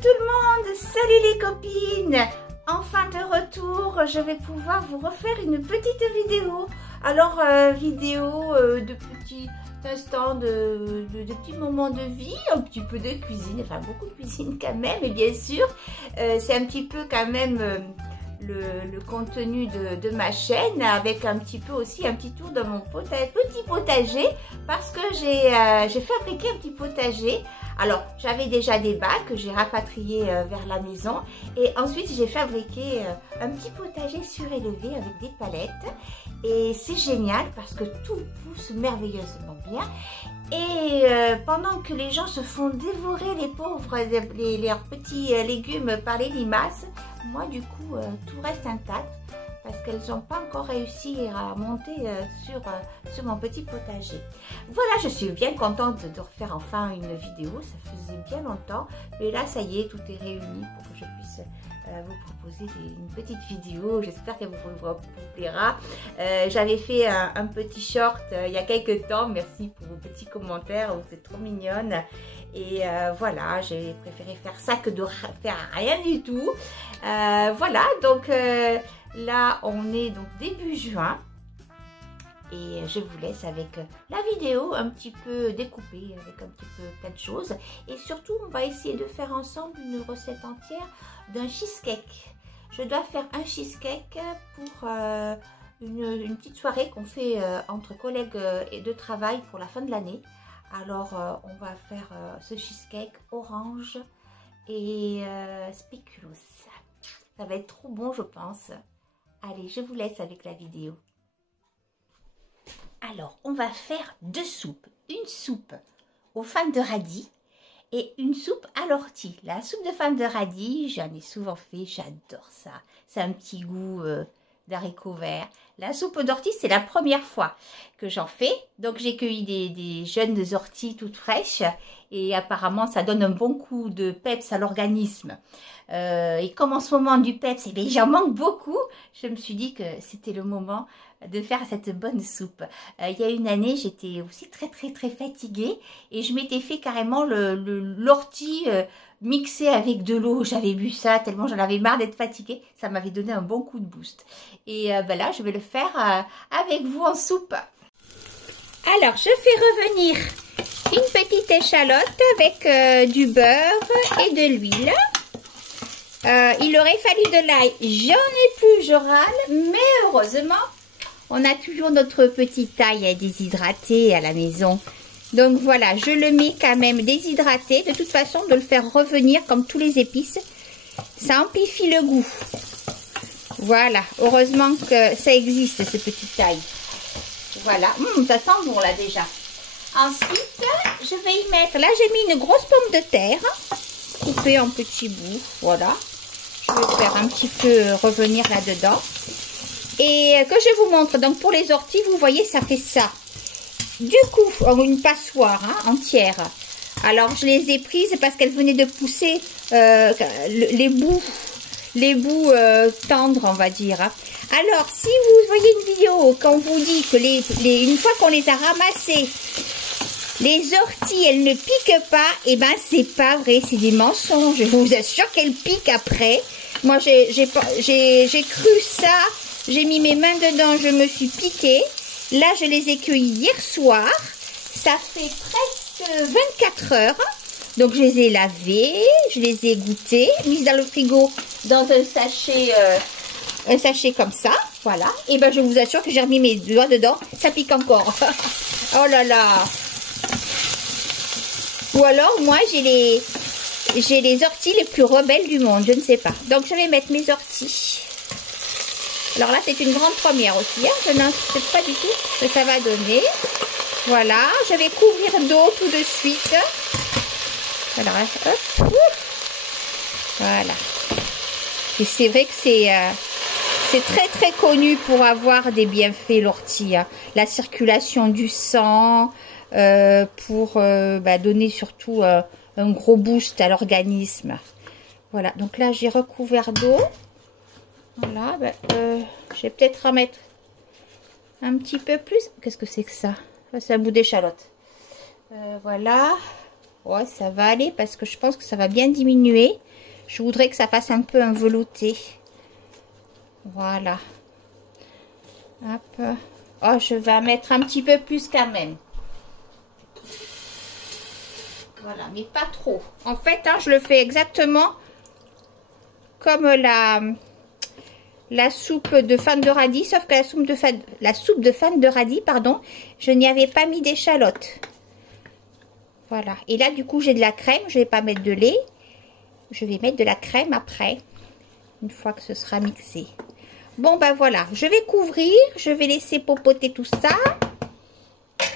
tout le monde, salut les copines. Enfin de retour, je vais pouvoir vous refaire une petite vidéo. Alors vidéo de petits instants, de petits moments de vie, un petit peu de cuisine, enfin beaucoup de cuisine quand même, et bien sûr c'est un petit peu quand même le contenu de ma chaîne, avec un petit peu aussi un petit tour dans mon petit potager, parce que j'ai fabriqué un petit potager. Alors j'avais déjà des bacs que j'ai rapatriés vers la maison, et ensuite j'ai fabriqué un petit potager surélevé avec des palettes, et c'est génial parce que tout pousse merveilleusement bien. Et pendant que les gens se font dévorer, les pauvres, leurs petits légumes par les limaces, moi du coup tout reste intact parce qu'elles n'ont pas encore réussi à monter sur mon petit potager. Voilà, je suis bien contente de refaire enfin une vidéo, ça faisait bien longtemps, mais là ça y est, tout est réuni pour que je puisse vous proposer une petite vidéo. J'espère qu'elle vous plaira. J'avais fait un petit short il y a quelques temps, merci pour vos petits commentaires, vous êtes trop mignonne. Et voilà, j'ai préféré faire ça que de faire rien du tout. Voilà, donc là on est donc début juin. Et je vous laisse avec la vidéo un petit peu découpée, avec un petit peu plein de choses. Et surtout, on va essayer de faire ensemble une recette entière d'un cheesecake. Je dois faire un cheesecake pour une petite soirée qu'on fait entre collègues de travail pour la fin de l'année. Alors, on va faire ce cheesecake orange et spéculoos. Ça va être trop bon, je pense. Allez, je vous laisse avec la vidéo. Alors, on va faire deux soupes. Une soupe aux fans de radis et une soupe à l'ortie. La soupe de fans de radis, j'en ai souvent fait, j'adore ça. C'est un petit goût d'haricots verts. La soupe d'ortie, c'est la première fois que j'en fais. Donc, j'ai cueilli des jeunes orties toutes fraîches et apparemment, ça donne un bon coup de peps à l'organisme. Et comme en ce moment du peps, eh bien, j'en manque beaucoup, je me suis dit que c'était le moment de faire cette bonne soupe. Il y a une année, j'étais aussi très fatiguée et je m'étais fait carrément l'ortie mixé avec de l'eau. J'avais bu ça tellement j'en avais marre d'être fatiguée. Ça m'avait donné un bon coup de boost. Et ben là, je vais le faire avec vous en soupe. Alors, je fais revenir une petite échalote avec du beurre et de l'huile. Il aurait fallu de l'ail. J'en ai plus, je râle. Mais heureusement, on a toujours notre petite ail déshydraté à la maison. Donc voilà, je le mets quand même déshydraté. De toute façon, de le faire revenir comme tous les épices, ça amplifie le goût. Voilà, heureusement que ça existe, ce petit ail. Voilà, ça sent bon là déjà. Ensuite, je vais y mettre, là j'ai mis une grosse pomme de terre, coupée en petits bouts, voilà. Je vais faire un petit peu revenir là-dedans. Et que je vous montre, donc pour les orties, vous voyez, ça fait ça. Du coup, une passoire entière. Alors, je les ai prises parce qu'elles venaient de pousser les bouts tendres, on va dire. Alors, si vous voyez une vidéo, quand on vous dit que une fois qu'on les a ramassées, les orties, elles ne piquent pas, et ben c'est pas vrai, c'est des mensonges. Je vous assure qu'elles piquent après. Moi, j'ai cru ça. J'ai mis mes mains dedans, je me suis piquée. Là, je les ai cueillis hier soir. Ça fait presque 24 heures. Donc, je les ai lavées, je les ai goûtées, mises dans le frigo, dans un sachet comme ça. Voilà. Et ben, je vous assure que j'ai remis mes doigts dedans. Ça pique encore. Oh là là. Ou alors, moi, j'ai les orties les plus rebelles du monde. Je ne sais pas. Donc, je vais mettre mes orties. Alors là, c'est une grande première aussi. Je ne sais pas du tout ce que ça va donner. Voilà, je vais couvrir d'eau tout de suite. Alors, hop. Voilà. Et c'est vrai que c'est très connu pour avoir des bienfaits, l'ortie. La circulation du sang, pour donner surtout un gros boost à l'organisme. Voilà, donc là, j'ai recouvert d'eau. Voilà, je vais peut-être en mettre un petit peu plus. Qu'est-ce que c'est que ça? C'est un bout d'échalote. Voilà. Ouais, ça va aller parce que je pense que ça va bien diminuer. Je voudrais que ça fasse un peu un velouté. Voilà. Hop. Oh, je vais en mettre un petit peu plus quand même. Voilà, mais pas trop. En fait, hein, je le fais exactement comme la soupe de fan de radis, sauf que la soupe de fan de radis, pardon, je n'y avais pas mis d'échalotes. Voilà. Et là, du coup, j'ai de la crème. Je ne vais pas mettre de lait. Je vais mettre de la crème après, une fois que ce sera mixé. Bon, ben voilà. Je vais couvrir. Je vais laisser popoter tout ça.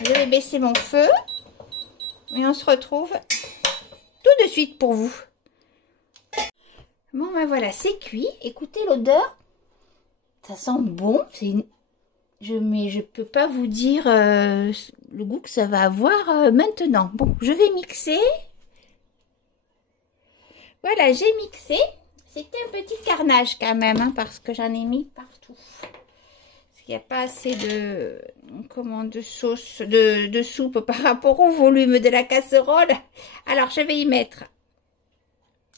Je vais baisser mon feu. Et on se retrouve tout de suite pour vous. Bon, ben voilà, c'est cuit. Écoutez l'odeur. Ça sent bon. Mais je peux pas vous dire le goût que ça va avoir maintenant. Bon, je vais mixer. Voilà, j'ai mixé. C'était un petit carnage quand même, hein, parce que j'en ai mis partout. Parce qu'il n'y a pas assez de sauce, de soupe par rapport au volume de la casserole. Alors, je vais y mettre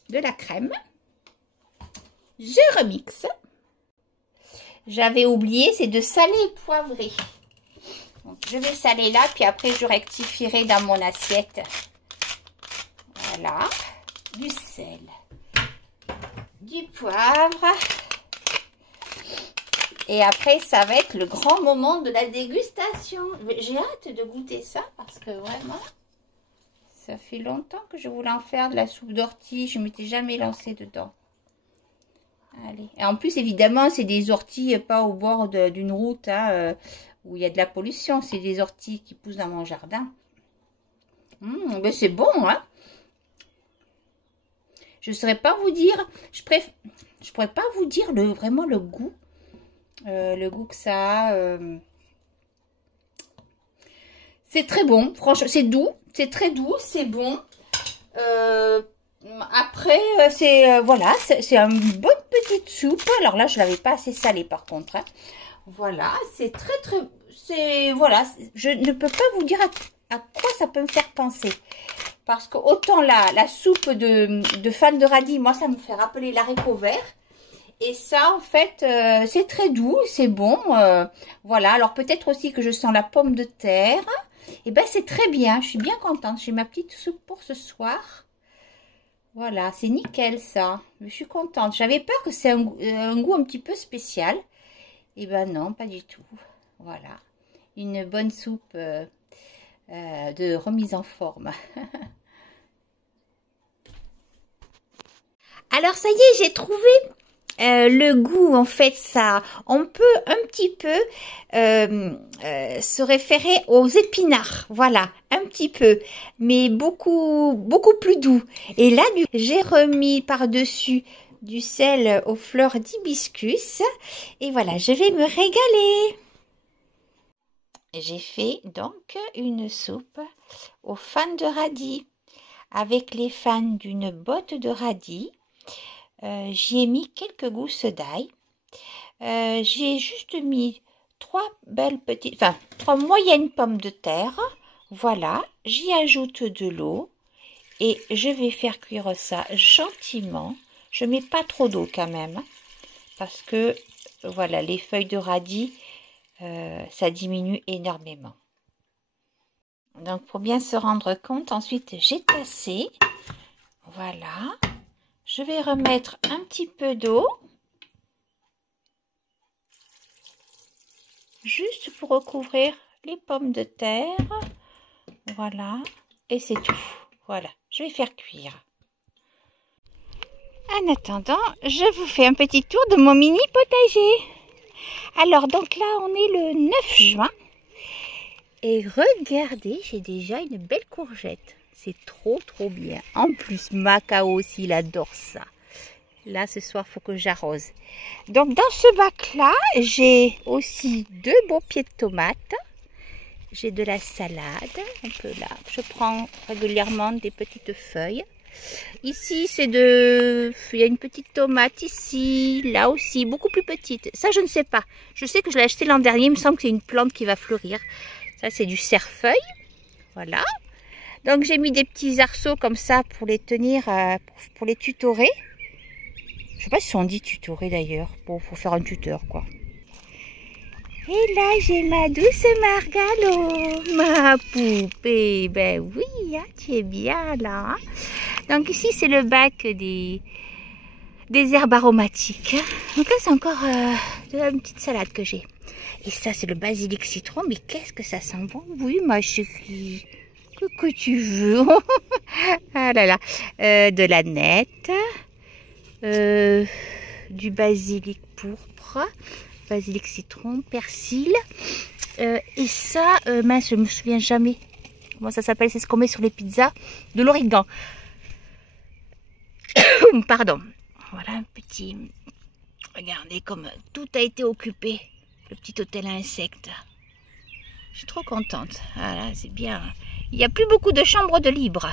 de la crème. Je remixe. J'avais oublié, c'est de saler et poivrer. Donc, je vais saler là, puis après, je rectifierai dans mon assiette. Voilà. Du sel. Du poivre. Et après, ça va être le grand moment de la dégustation. J'ai hâte de goûter ça parce que vraiment, ça fait longtemps que je voulais en faire de la soupe d'ortie. Je ne m'étais jamais lancée dedans. Allez. Et en plus, évidemment, c'est des orties pas au bord d'une route hein, où il y a de la pollution. C'est des orties qui poussent dans mon jardin. Ben c'est bon, hein. Je ne saurais pas vous dire. Je pourrais pas vous dire vraiment le goût. Le goût que ça a. C'est très bon. Franchement, c'est doux. C'est très doux. C'est bon. Après, voilà, c'est une bonne petite soupe. Alors là, je l'avais pas assez salée par contre. Hein. Voilà, c'est voilà, je ne peux pas vous dire à quoi ça peut me faire penser. Parce que autant la soupe de fan de radis, moi, ça me fait rappeler l'haricot vert. Et ça, en fait, c'est très doux, c'est bon. Voilà, alors peut-être aussi que je sens la pomme de terre. Et ben, c'est très bien, je suis bien contente. J'ai ma petite soupe pour ce soir. Voilà, c'est nickel ça. Je suis contente. J'avais peur que c'est un goût un petit peu spécial. Et ben non, pas du tout. Voilà, une bonne soupe de remise en forme. Alors ça y est, j'ai trouvé le goût. En fait, ça, on peut un petit peu se référer aux épinards. Voilà, un petit peu, mais beaucoup plus doux. Et là, j'ai remis par-dessus du sel aux fleurs d'hibiscus. Et voilà, je vais me régaler. J'ai fait donc une soupe aux fans de radis avec les fans d'une botte de radis. J'y ai mis quelques gousses d'ail. J'ai juste mis 3 moyennes pommes de terre. Voilà, j'y ajoute de l'eau et je vais faire cuire ça gentiment. Je mets pas trop d'eau quand même parce que voilà, les feuilles de radis ça diminue énormément. Donc pour bien se rendre compte, ensuite j'ai tassé. Voilà. Je vais remettre un petit peu d'eau. Juste pour recouvrir les pommes de terre. Voilà. Et c'est tout. Voilà. Je vais faire cuire. En attendant, je vous fais un petit tour de mon mini potager. Alors, donc là, on est le 9 juin. Et regardez, j'ai déjà une belle courgette. C'est trop bien. En plus, Macao aussi, il adore ça. Là, ce soir, il faut que j'arrose. Donc, dans ce bac-là, j'ai aussi 2 beaux pieds de tomates. J'ai de la salade, un peu là. Je prends régulièrement des petites feuilles. Ici, il y a une petite tomate ici, là aussi, beaucoup plus petite. Ça, je ne sais pas. Je sais que je l'ai acheté l'an dernier. Il me semble que c'est une plante qui va fleurir. Ça, c'est du cerfeuil. Voilà. Donc, j'ai mis des petits arceaux comme ça pour les tenir, pour les tutorer. Je sais pas si on dit tutoré d'ailleurs. Bon, faut faire un tuteur quoi. Et là, j'ai ma douce Margalo, ma poupée. Ben oui, hein, tu es bien là. Hein. Donc ici, c'est le bac des herbes aromatiques. Donc là, c'est encore une petite salade que j'ai. Et ça, c'est le basilic citron. Mais qu'est-ce que ça sent bon? Oui, ma chérie. Que tu veux. Ah là là. De la nette. Du basilic pourpre. Basilic citron, persil. Et ça, mince, je me souviens jamais. Comment ça s'appelle? C'est ce qu'on met sur les pizzas. De l'origan. Pardon. Voilà un petit... Regardez comme tout a été occupé. Le petit hôtel à insectes. Je suis trop contente. Voilà, c'est bien. Il n'y a plus beaucoup de chambres de libre.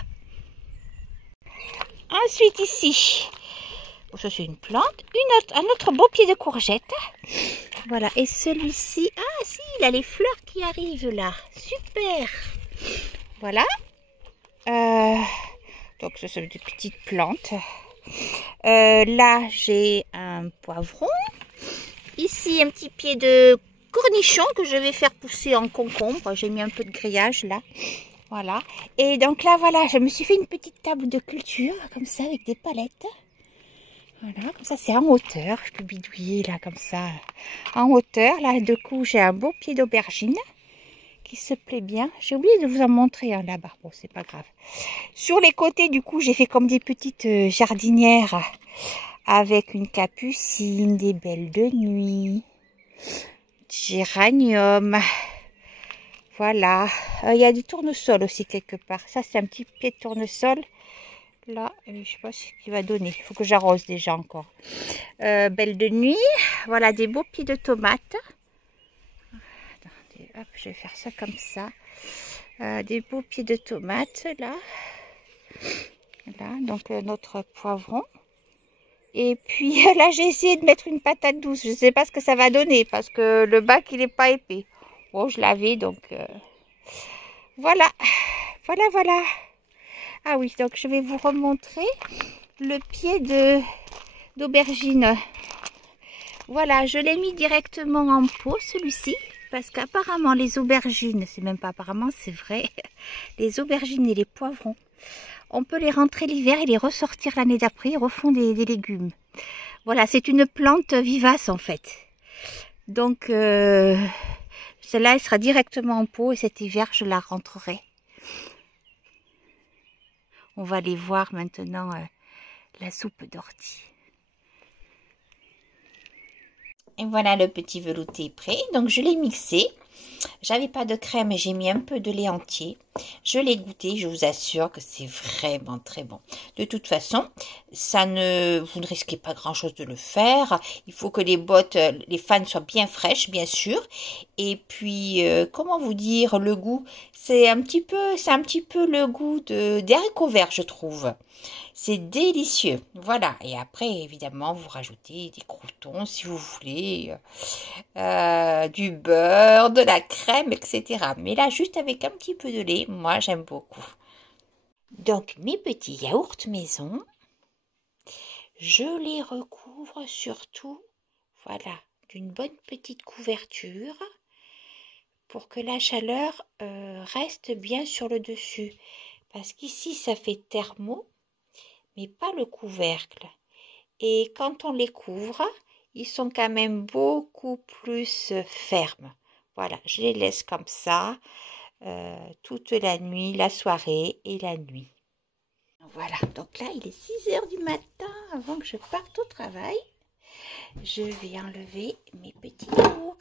Ensuite ici... Ça c'est une plante, un autre beau pied de courgette. Voilà, et celui-ci, ah si, il a les fleurs qui arrivent là. Super. Voilà. Donc ce sont des petites plantes. Là j'ai un poivron. Ici un petit pied de cornichon que je vais faire pousser en concombre. J'ai mis un peu de grillage là. Voilà. Et donc là voilà, je me suis fait une petite table de culture comme ça avec des palettes. Voilà, comme ça c'est en hauteur, je peux bidouiller là comme ça, en hauteur. Là de coup j'ai un beau pied d'aubergine qui se plaît bien. J'ai oublié de vous en montrer un là-bas, bon c'est pas grave. Sur les côtés du coup j'ai fait comme des petites jardinières avec une capucine, des belles de nuit, géranium. Voilà, il y a du tournesol aussi quelque part, ça c'est un petit pied de tournesol. Là, je ne sais pas ce qu'il va donner. Il faut que j'arrose déjà encore. Belle de nuit. Voilà, des beaux pieds de tomates. Attendez, hop, je vais faire ça comme ça. Des beaux pieds de tomates, là. Là, donc notre poivron. Et puis là, j'ai essayé de mettre une patate douce. Je ne sais pas ce que ça va donner parce que le bac, il n'est pas épais. Bon, je l'avais, donc... Voilà. Voilà, voilà. Ah oui, donc je vais vous remontrer le pied d'aubergine. Voilà, je l'ai mis directement en pot, celui-ci, parce qu'apparemment les aubergines, c'est même pas apparemment, c'est vrai, les aubergines et les poivrons, on peut les rentrer l'hiver et les ressortir l'année d'après, ils refont des légumes. Voilà, c'est une plante vivace en fait. Donc, celle-là, elle sera directement en pot et cet hiver, je la rentrerai. On va aller voir maintenant la soupe d'ortie. Et voilà le petit velouté prêt. Donc je l'ai mixé. J'avais pas de crème et j'ai mis un peu de lait entier. Je l'ai goûté, je vous assure que c'est vraiment très bon. De toute façon, vous ne risquez pas grand chose de le faire. Il faut que les fans soient bien fraîches, bien sûr. Et puis, comment vous dire, le goût, c'est un petit peu le goût des haricots verts, je trouve. C'est délicieux. Voilà. Et après, évidemment, vous rajoutez des croûtons si vous voulez, du beurre, de la crème, etc. Mais là, juste avec un petit peu de lait, moi, j'aime beaucoup. Donc, mes petits yaourts maison, je les recouvre surtout, voilà, d'une bonne petite couverture pour que la chaleur reste bien sur le dessus. Parce qu'ici, ça fait thermo, mais pas le couvercle. Et quand on les couvre, ils sont quand même beaucoup plus fermes. Voilà, je les laisse comme ça toute la nuit, la soirée et la nuit. Voilà, donc là, il est 6 h du matin avant que je parte au travail. Je vais enlever mes petits yaourts.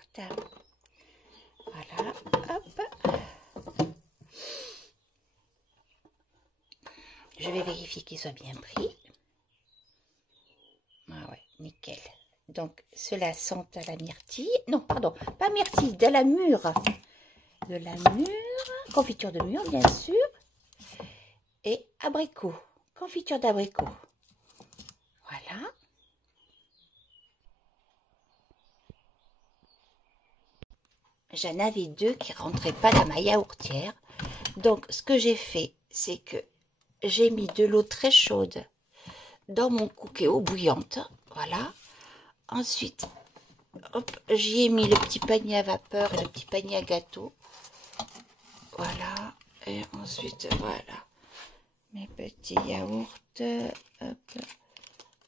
Voilà, hop. Je vais vérifier qu'ils soient bien pris. Ah ouais, nickel. Donc, ceux-là sont à la myrtille. Non, pardon, pas myrtille, de la mûre. De la mûre, confiture de mûre, bien sûr. Et abricot, confiture d'abricot. Voilà. J'en avais 2 qui ne rentraient pas dans ma yaourtière. Donc, ce que j'ai fait, c'est que j'ai mis de l'eau très chaude dans mon cookéo bouillante. Voilà. Ensuite, hop, j'y ai mis le petit panier à vapeur et le petit panier à gâteau. Voilà. Et ensuite, voilà. Mes petits yaourts. Hop.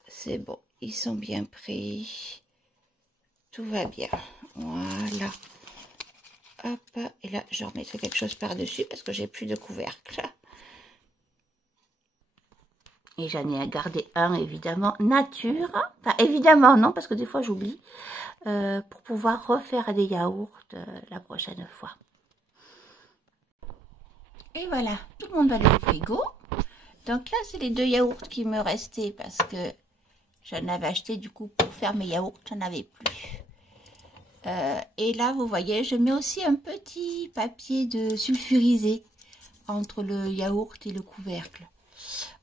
C'est bon. Ils sont bien pris. Tout va bien. Voilà. Hop. Et là, je remettrai quelque chose par-dessus parce que j'ai plus de couvercle. Et j'en ai à garder un, évidemment, nature. Enfin, évidemment, non, parce que des fois, j'oublie. Pour pouvoir refaire des yaourts la prochaine fois. Et voilà, tout le monde va aller au frigo. Donc là, c'est les 2 yaourts qui me restaient parce que j'en avais acheté du coup pour faire mes yaourts, j'en avais plus. Et là, vous voyez, je mets aussi un petit papier de sulfurisé entre le yaourt et le couvercle.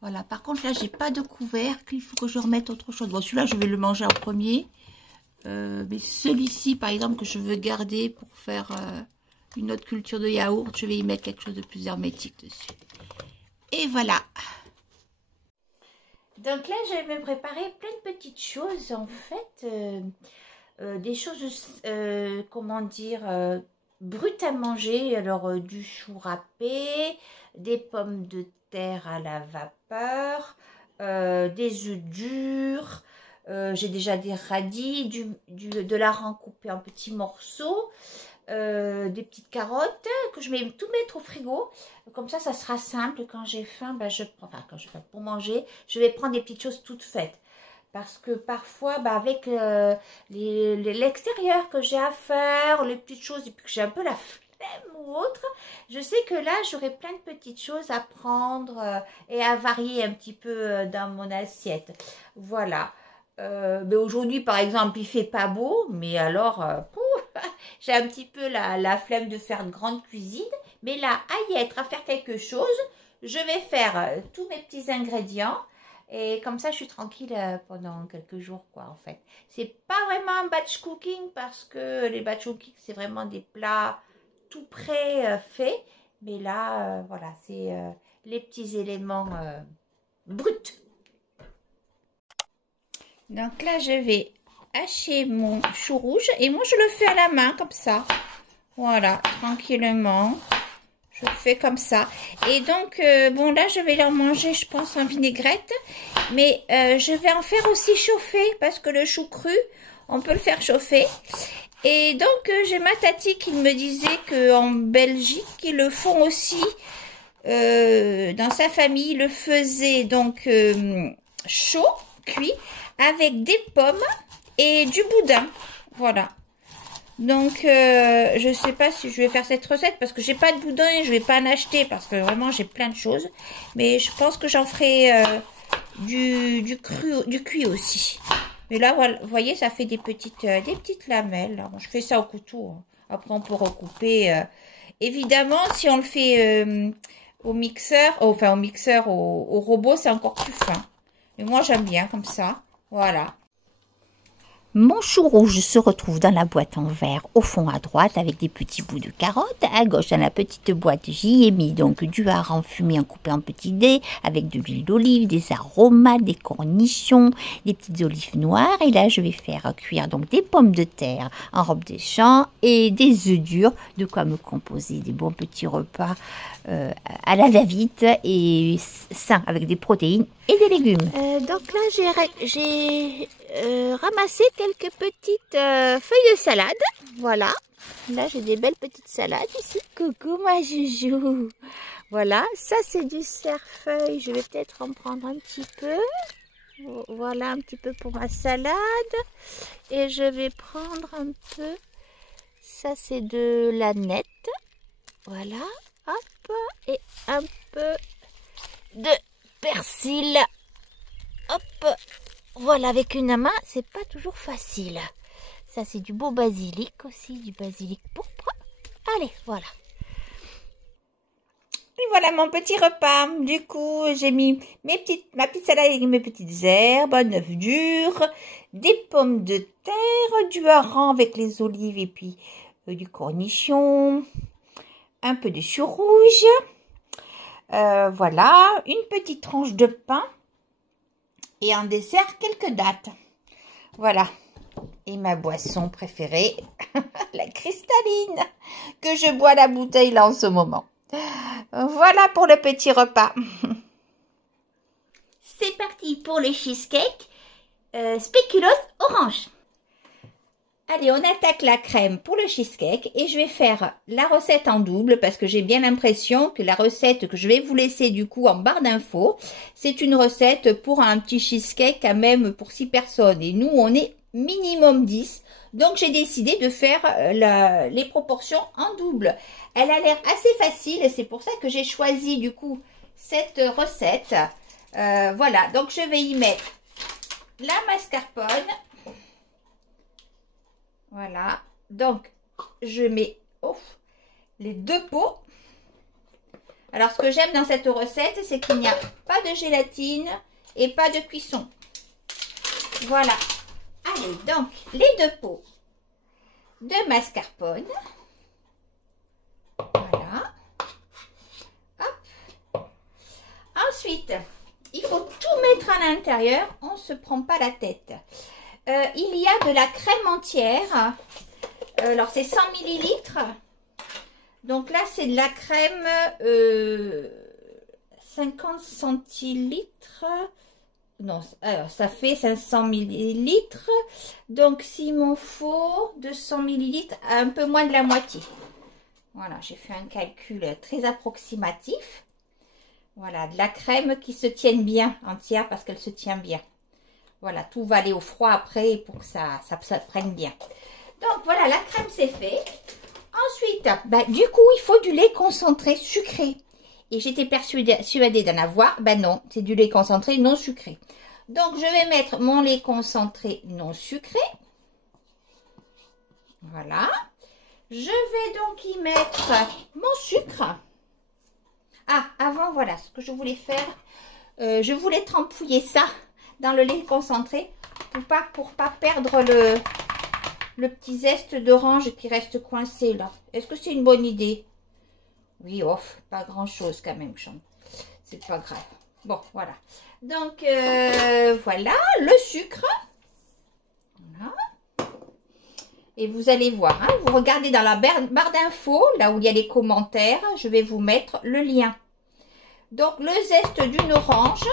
Voilà, par contre, là, j'ai pas de couvercle, il faut que je remette autre chose. Bon, celui-là, je vais le manger en premier. Mais celui-ci, par exemple, que je veux garder pour faire une autre culture de yaourt, je vais y mettre quelque chose de plus hermétique dessus. Et voilà. Donc là, je vais me préparer plein de petites choses, en fait. Des choses, comment dire, brutes à manger. Alors, du chou râpé, des pommes de terre à la vapeur, des œufs durs. J'ai déjà des radis, de l'hareng coupé en petits morceaux, des petites carottes que je vais tout mettre au frigo. Comme ça sera simple. Quand j'ai faim, ben enfin, quand je fais pour manger, je vais prendre des petites choses toutes faites. Parce que parfois, ben avec l'extérieur que j'ai à faire, les petites choses, et puis que j'ai un peu la flemme ou autre, je sais que là, j'aurai plein de petites choses à prendre et à varier un petit peu dans mon assiette. Voilà. Mais aujourd'hui, par exemple, il fait pas beau, mais alors, j'ai un petit peu la flemme de faire de grande cuisine. Mais là, à y être, à faire quelque chose, je vais faire tous mes petits ingrédients. Et comme ça, je suis tranquille pendant quelques jours, quoi, en fait. C'est pas vraiment un batch cooking, parce que les batch cooking, c'est vraiment des plats tout prêts, faits. Mais là, voilà, c'est les petits éléments bruts. Donc là, je vais hacher mon chou rouge. Et moi, je le fais à la main, comme ça. Voilà, tranquillement. Je le fais comme ça. Et donc, bon, là, je vais leur manger, je pense, en vinaigrette. Mais je vais en faire aussi chauffer. Parce que le chou cru, on peut le faire chauffer. Et donc, j'ai ma tati qui me disait qu'en Belgique, ils le font aussi. Dans sa famille, ils le faisaient donc chaud, cuit, avec des pommes et du boudin. Voilà. Donc, je ne sais pas si je vais faire cette recette parce que j'ai pas de boudin et je vais pas en acheter parce que vraiment j'ai plein de choses. Mais je pense que j'en ferai du cuit aussi. Mais là, voilà, vous voyez, ça fait des petites lamelles. Là. Bon, je fais ça au couteau. Hein. Après, on peut recouper. Évidemment, si on le fait au mixeur, au robot, c'est encore plus fin. Mais moi, j'aime bien comme ça. Voilà. Mon chou rouge se retrouve dans la boîte en verre au fond à droite avec des petits bouts de carottes. À gauche, dans la petite boîte, j'y ai mis donc du hareng fumé en coupé en petits dés avec de l'huile d'olive, des aromates, des cornichons, des petites olives noires. Et là, je vais faire cuire donc des pommes de terre en robe des champs et des œufs durs. De quoi me composer des bons petits repas à la va-vite et sains avec des protéines et des légumes. Donc là, j'ai ramassé quelques petites feuilles de salade. Voilà. Là, j'ai des belles petites salades ici. Coucou ma joujou. Voilà. Ça, c'est du cerfeuil. Je vais peut-être en prendre un petit peu. Voilà, un petit peu pour ma salade. Et je vais prendre un peu. Ça, c'est de l'aneth. Voilà. Hop. Et un peu de persil. Hop. Voilà, avec une main, c'est pas toujours facile. Ça, c'est du beau basilic aussi, du basilic pourpre. Allez, voilà. Et voilà mon petit repas. Du coup, j'ai mis ma petite salade avec mes petites herbes, un œuf dur, des pommes de terre, du hareng avec les olives et puis du cornichon, un peu de chou rouge. Voilà, une petite tranche de pain. Et en dessert, quelques dattes. Voilà. Et ma boisson préférée, la cristalline, que je bois la bouteille là en ce moment. Voilà pour le petit repas. C'est parti pour le cheesecake spéculoos orange. Allez, on attaque la crème pour le cheesecake et je vais faire la recette en double parce que j'ai bien l'impression que la recette que je vais vous laisser du coup en barre d'infos, c'est une recette pour un petit cheesecake quand même pour 6 personnes et nous on est minimum 10. Donc j'ai décidé de faire les proportions en double. Elle a l'air assez facile et c'est pour ça que j'ai choisi du coup cette recette. Voilà, donc je vais y mettre la mascarpone. Voilà, donc je mets les 2 pots. Alors ce que j'aime dans cette recette, c'est qu'il n'y a pas de gélatine et pas de cuisson. Voilà. Allez, donc les 2 pots de mascarpone. Voilà. Hop. Ensuite, il faut tout mettre à l'intérieur, on ne se prend pas la tête. Il y a de la crème entière. Alors, c'est 100 ml. Donc là, c'est de la crème 50 centilitres. Non, alors ça fait 500 ml. Donc, s'il m'en faut 200 ml, un peu moins de la moitié. Voilà, j'ai fait un calcul très approximatif. Voilà, de la crème qui se tienne bien entière parce qu'elle se tient bien. Voilà, tout va aller au froid après pour que ça prenne bien. Donc, voilà, la crème, c'est fait. Ensuite, du coup, il faut du lait concentré sucré. Et j'étais persuadée d'en avoir. Non, c'est du lait concentré non sucré. Donc, je vais mettre mon lait concentré non sucré. Voilà. Je vais donc y mettre mon sucre. Ah, avant, voilà, ce que je voulais faire. Je voulais trempouiller ça dans le lait concentré pour pas perdre le petit zeste d'orange qui reste coincé là. Est-ce que c'est une bonne idée? Oui, pas grand chose quand même, c'est pas grave. Bon, voilà. Donc, voilà, le sucre. Voilà. Et vous allez voir, hein, vous regardez dans la barre d'infos, là où il y a les commentaires, je vais vous mettre le lien. Donc, le zeste d'une orange.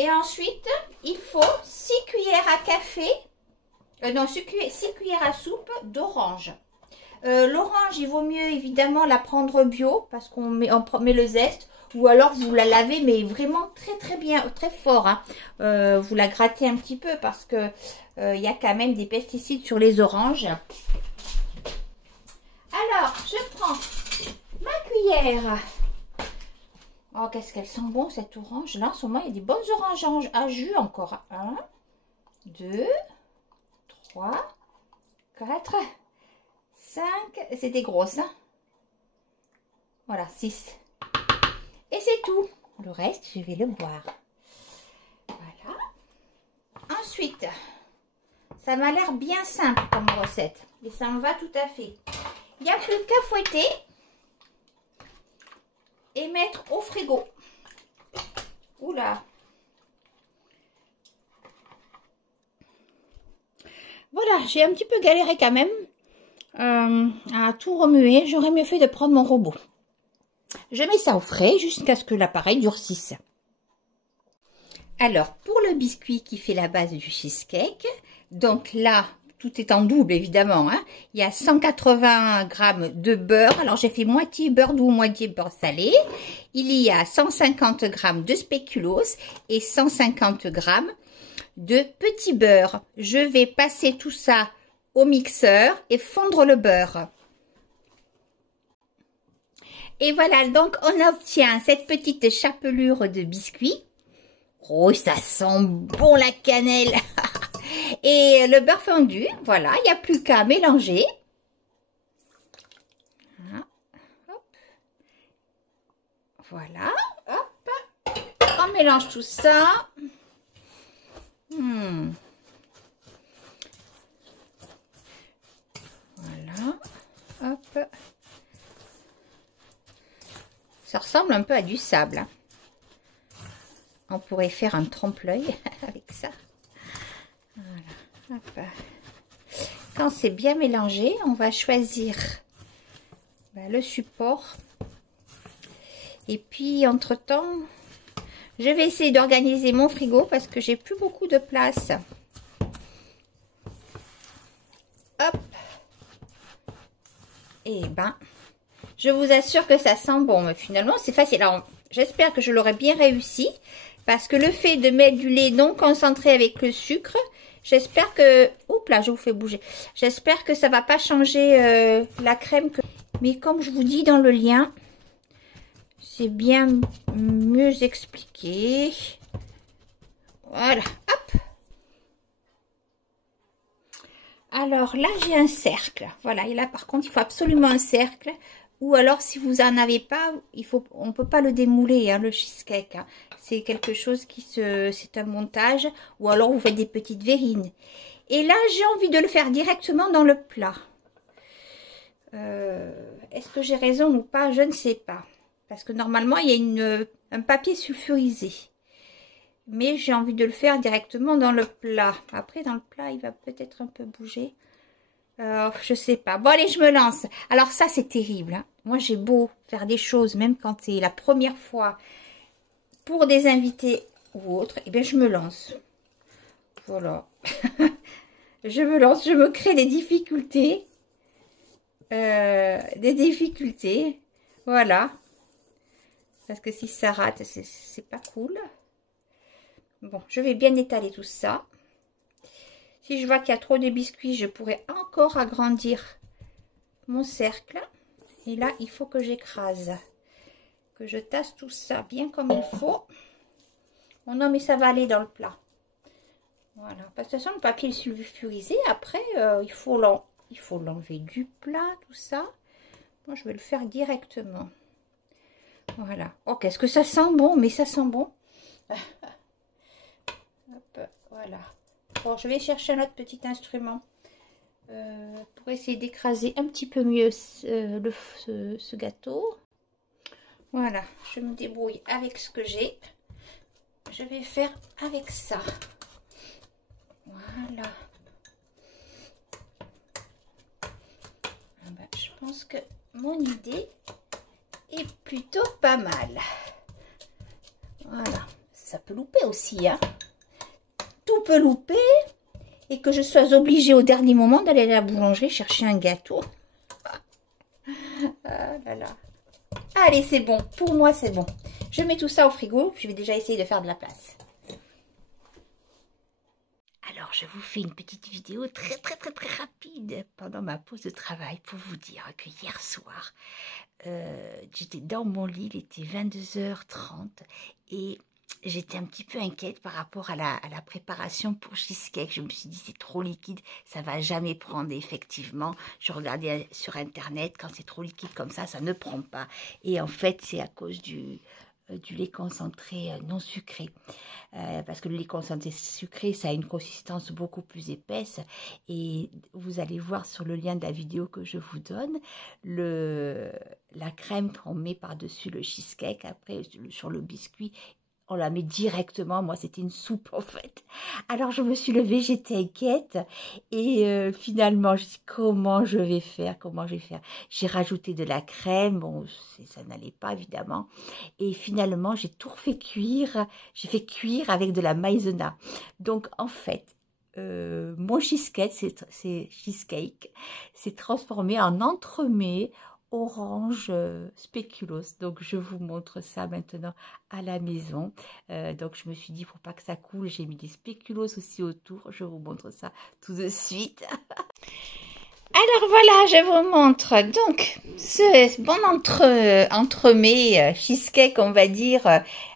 Et ensuite, il faut 6 cuillères à café, 6 cuillères à soupe d'orange. L'orange, il vaut mieux évidemment la prendre bio parce qu'on met le zeste. Ou alors vous la lavez, mais vraiment très bien, très fort. Hein. Vous la grattez un petit peu parce que il y a quand même des pesticides sur les oranges. Alors, je prends ma cuillère. Oh, qu'est-ce qu'elles sont bon cette orange. Là, en ce moment, il y a des bonnes oranges à jus encore. 1, 2, 3, 4, 5. C'est des grosses. Hein. Voilà, 6. Et c'est tout. Le reste, je vais le boire. Voilà. Ensuite, ça m'a l'air bien simple comme recette. Et ça me va tout à fait. Il n'y a plus qu'à fouetter. Et mettre au frigo. Oula. Voilà, j'ai un petit peu galéré quand même à tout remuer. J'aurais mieux fait de prendre mon robot. Je mets ça au frais jusqu'à ce que l'appareil durcisse. Alors, pour le biscuit qui fait la base du cheesecake, donc là, tout est en double évidemment. Hein. Il y a 180 g de beurre. Alors, j'ai fait moitié beurre doux, moitié beurre salé. Il y a 150 g de spéculoos et 150 g de petit beurre. Je vais passer tout ça au mixeur et fondre le beurre. Et voilà, donc on obtient cette petite chapelure de biscuit. Oh, ça sent bon la cannelle. Et le beurre fondu, voilà, il n'y a plus qu'à mélanger. Voilà, hop. On mélange tout ça. Voilà, hop. Ça ressemble un peu à du sable. On pourrait faire un trompe-l'œil avec ça. Voilà. Hop. Quand c'est bien mélangé, on va choisir le support. Et puis, entre-temps, je vais essayer d'organiser mon frigo parce que j'ai plus beaucoup de place. Hop. Et ben, je vous assure que ça sent bon. Mais finalement, c'est facile. Alors, j'espère que je l'aurai bien réussi. Parce que le fait de mettre du lait non concentré avec le sucre, j'espère que... Oups là, je vous fais bouger. J'espère que ça va pas changer la crème. Mais comme je vous dis dans le lien, c'est bien mieux expliqué. Voilà, hop. Alors là, j'ai un cercle. Voilà, et là par contre, il faut absolument un cercle. Ou alors, si vous en avez pas, on peut pas le démouler, hein, le cheesecake. Hein. C'est quelque chose c'est un montage. Ou alors, vous faites des petites verrines. Et là, j'ai envie de le faire directement dans le plat. Est-ce que j'ai raison ou pas? Je ne sais pas. Parce que normalement, il y a un papier sulfurisé. Mais j'ai envie de le faire directement dans le plat. Après, dans le plat, il va peut-être un peu bouger. Je sais pas. Bon, allez, je me lance. Alors ça, c'est terrible. Hein. Moi, j'ai beau faire des choses, même quand c'est la première fois pour des invités ou autres, eh bien, je me lance. Voilà. Je me lance, je me crée des difficultés. Voilà. Parce que si ça rate, c'est pas cool. Bon, je vais bien étaler tout ça. Si je vois qu'il y a trop de biscuits, je pourrais encore agrandir mon cercle. Et là, il faut que j'écrase. Que je tasse tout ça bien comme il faut. Oh non, mais ça va aller dans le plat. Voilà. De toute façon, le papier est sulfurisé. Après, il faut l'enlever du plat, tout ça. Moi, je vais le faire directement. Voilà. Oh, qu'est-ce que ça sent bon. Mais ça sent bon. Hop, voilà. Bon, je vais chercher un autre petit instrument pour essayer d'écraser un petit peu mieux ce gâteau. Voilà, je me débrouille avec ce que j'ai. Je vais faire avec ça. Voilà. Ben, je pense que mon idée est plutôt pas mal. Voilà, ça peut louper aussi, hein. Tout peut louper et que je sois obligée au dernier moment d'aller à la boulangerie chercher un gâteau. Ah là là. Allez, c'est bon. Pour moi, c'est bon. Je mets tout ça au frigo. Je vais déjà essayer de faire de la place. Alors, je vous fais une petite vidéo très rapide pendant ma pause de travail pour vous dire que hier soir, j'étais dans mon lit, il était 22h30 et j'étais un petit peu inquiète par rapport à la préparation pour cheesecake. Je me suis dit, c'est trop liquide, ça va jamais prendre. Et effectivement, je regardais sur Internet, quand c'est trop liquide comme ça ne prend pas. Et en fait, c'est à cause du lait concentré non sucré. Parce que le lait concentré sucré, ça a une consistance beaucoup plus épaisse. Et vous allez voir sur le lien de la vidéo que je vous donne, la crème qu'on met par-dessus le cheesecake, après sur le biscuit, on la met directement. Moi, c'était une soupe, en fait. Alors, je me suis levée, j'étais inquiète. Et finalement, je me suis dit, comment je vais faire? J'ai rajouté de la crème. Bon, ça n'allait pas, évidemment. Et finalement, j'ai tout refait cuire. J'ai fait cuire avec de la maïzena. Donc, en fait, mon cheesecake s'est transformé en entremets orange spéculoos. Donc je vous montre ça maintenant à la maison. Donc je me suis dit, pour pas que ça coule, j'ai mis des spéculoos aussi autour. Je vous montre ça tout de suite. Alors voilà, je vous montre donc ce bon entremets cheesecake, on va dire,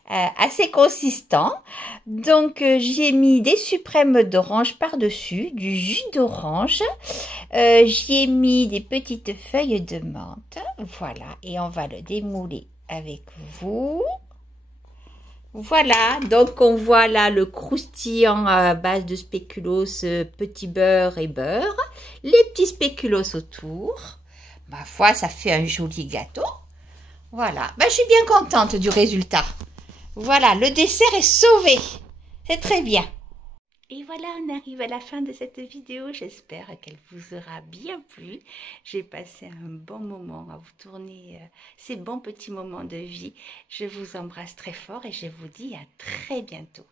assez consistant. Donc j'y ai mis des suprêmes d'orange par-dessus, du jus d'orange. J'y ai mis des petites feuilles de menthe. Voilà, et on va le démouler avec vous. Voilà, donc on voit là le croustillant à base de spéculoos, petit beurre et beurre. Les petits spéculoos autour. Ma foi, ça fait un joli gâteau. Voilà, ben, je suis bien contente du résultat. Voilà, le dessert est sauvé. C'est très bien. Et voilà, on arrive à la fin de cette vidéo. J'espère qu'elle vous aura bien plu. J'ai passé un bon moment à vous tourner ces bons petits moments de vie. Je vous embrasse très fort et je vous dis à très bientôt.